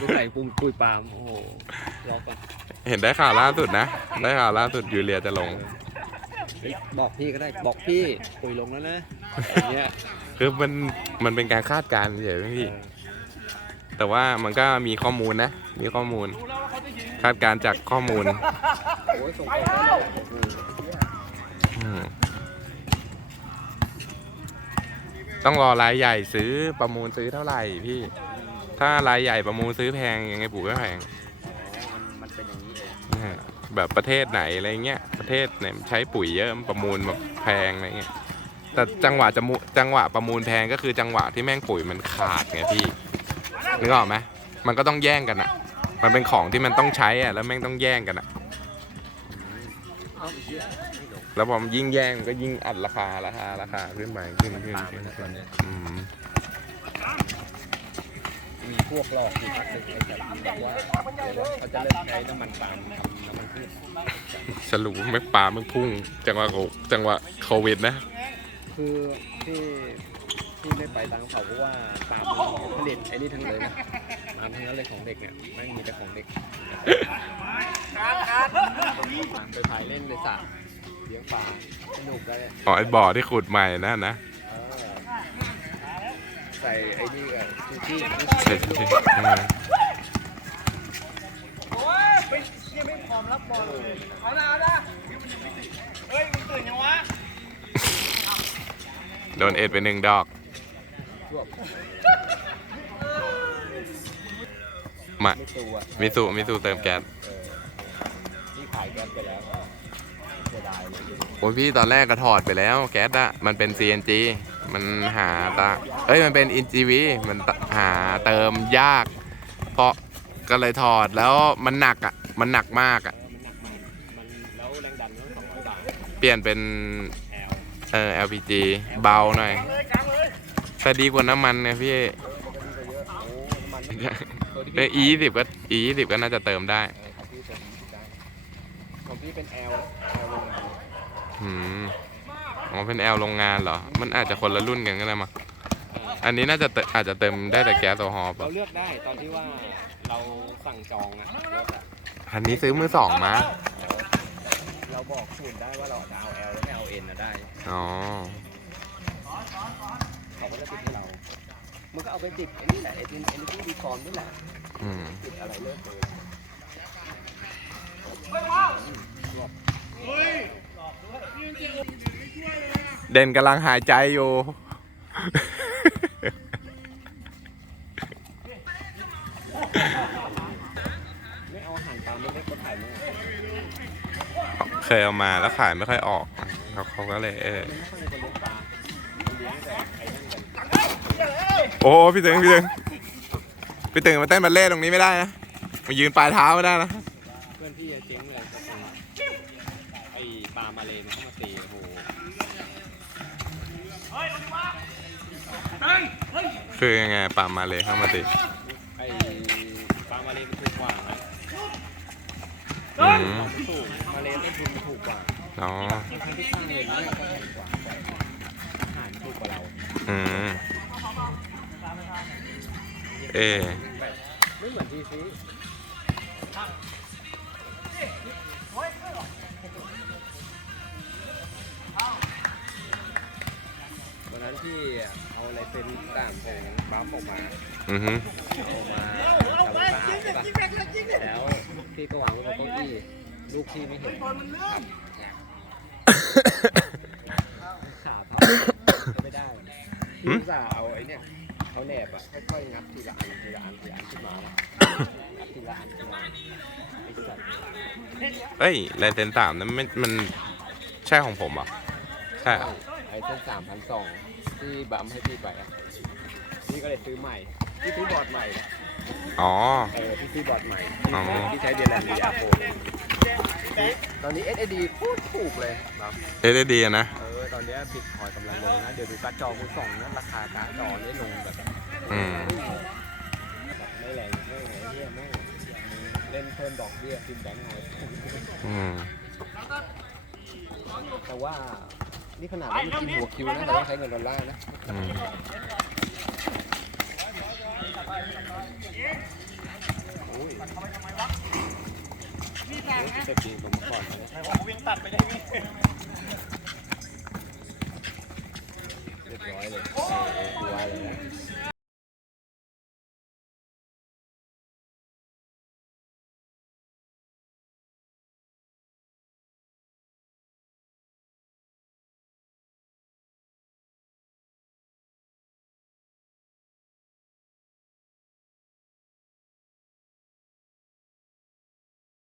กูใส่ปุ้มปุยปาล์มโอ้โหล็อกอะเห็นได้ข่าวล่าสุดนะ ได้ข่าวล่าสุดยูเรียจะลง เฮ้ยบอกพี่ก็ได้บอกพี่ปุยลงแล้วนะอย่างเงี้ยคือมันมันเป็นการคาดการณ์เฉยๆพี่เออแต่ว่ามันก็มีข้อมูลนะ มีข้อมูล คาดการณ์จากข้อมูลโอ้ยส่งของได้เลยโอ้โหอืมต้องรอรายใหญ่ซื้อประมูลซื้อเท่าไหร่พี่ ถ้ารายใหญ่ประมูลซื้อแพงยังไงปลูกไม่แพงอ๋อมันมันเป็นอย่างนี้เองนะฮะแบบประเทศไหนอะไรเงี้ยประเทศไหนใช้ปุ๋ยเยอะประมูลแบบแพงอะไรเงี้ยแต่จังหวะจะมุจังหวะประมูลแพงก็คือจังหวะที่แม่งปุ๋ยมันขาดไงพี่นึกออกไหมมันก็ต้องแย่งกันอะมันเป็นของที่มันต้องใช้อะแล้วแม่งต้องแย่งกันอะเอ้าไอ้เหี้ยไม่ลงแล้วพอมันยิ่งแย่งมันก็ยิ่งอัดราคาราคาราคาขึ้นไปขึ้นขึ้นตามขึ้นนะตอนเนี้ยอืม มีพวกหลอกอยู่พักหนึ่งไอ้แบบนี้บอกว่าเดี๋ยวเขาจะเลิกใช้น้ำมันปาล์มทำน้ำมันพืชสรุปไม่ปลาไม่พุ่ง จังหวะโคจังหวะโควิดนะ คือที่ที่ไม่ไปตามเขาเพราะว่าปาล์มมันผลิตไอ้นี่ทั้งเลยนะปาล์มทั้งนั้นเลยของเด็กเนี่ยไม่งมีแต่ของเด็กไปพายเล่นในสระเลี้ยงปลาสนุกได้อ๋อไอ้บ่อที่ขุดใหม่นั่นนะเออใส่ไอ้นี่กับ ชูชีพใช่ใช่ใช่โดนเอ็ดไปหนึ่งดอก มา มิสุมิสุเติมแก๊ส ที่ขายแก๊สไปแล้ว โอ้ยพี่ตอนแรกก็ถอดไปแล้วแก๊สอะมันเป็น CNG มันหาตาเอ้ยมันเป็น NGV มันหาเติมยาก เพราะก็เลยถอดแล้วมันหนักอะมันหนักมากอะเปลี่ยนเป็นเออ LPG เบาหน่อยแต่ดีกว่าน้ำมันนะพี่เยอะโอ้น้ำมันตัวที่เออ E ยี่สิบก็ E ยี่สิบก็น่าจะเติมได้ เออของพี่เป็นได้ ของพี่เป็นแอลแอลลงมาอืมอ๋อเป็น L โรงงานเหรอ มันอาจจะคนละรุ่นกันก็ได้มั้งอันนี้น่าจะเติอาจจะเติมได้แต่แก๊สโซฮอล์เราป่ะเลือกได้ตอนที่ว่าเราสั่งจองอะรถอะอันนี้ซื้อมือสองมา เราบอกสูตรได้ว่าเราจะเอา L แล้วไม่เอา N นะได้อ๋อ เขาก็จะติดให้เรา มันก็เอาไปติดไอ้นี่แหละไอ้ที่ไอ้ที่ดีคอนนี่แหละอืม ติดอะไรเลิกเลย เด่นกำลังหายใจอยู่ไม่เอาอาหารตามไม่ได้ก็ถ่ายมั้งเคยเอามาแล้วขายไม่ค่อยออกเขาเขาก็เลยเออมันไม่ค่อยมีคนเลี้ยงปลามันเลี้ยงแต่ไอ้นั่นกันโอ้พี่ตึงพี่ตึงพี่ตึงมาเต้นบัลเล่ต์ตรงนี้ไม่ได้นะมายืนปลายเท้าไม่ได้นะเพื่อนพี่จะเจ๊งเลยก็คงไอ้ปลามาเลมันเข้ามาตีโอ้โหคือยังไงปลามาเลยเข้ามาติไอ้ปลามาเลมันถูกกว่านะอืมของมันถูกมาเลต้นทุนมันถูกกว่าอ๋อทั้งที่ค่าเงินเนี่ยก็แพงกว่าอาหารถูกกว่าเราอืมเอ ไม่เหมือนทีซื้ เอาอะไรเป็นต่างของปั๊มออกมาอือฮึออกมาทำความสะอาดใช่ปะแล้วพี่ก็วางไว้บนเก้าอี้ลูกพี่ไม่เห็นขาพับไม่ได้พี่อุตส่าห์เอาไอ้เนี่ยเขาแหนบอะค่อยๆงับทีละอันทีละอันทีละอันขึ้นมานะงับทีละอันทีละอันไอ้สัตว์เอ้ยลายเซนสามนั้นมันมันใช่ของผมเหรอะใช่เหรอไอ้เส้นสามพันสอง ที่บัมให้พี่ไปอะพี่ก็เลยซื้อใหม่พี่ซื้อบอร์ดใหม่อ๋อ เออพี่ซื้อบอร์ดใหม่อ๋อที่ใช้เดลแลนด์ดีอาโฟตอนนี้ SSD พูดถูกเลยเนาะเอเดดีนะ เออตอนเนี้บิตคอยกำลังลงนะเดี๋ยวดูการ์ดจอมือสองนะราคาการ์ดจอนี่ลงแบบอืม แบบไม่แรงไม่แรงเฮียไม่เล่นเพิ่มดอกเบี้ยฟินแบงค์หน่อย อืม แต่ว่า นี่ขนาดไม่กินหัวคิวนะแต่ว่าใช้เงินดอลลาร์นะเรียบร้อยเลยตัวเลยนะ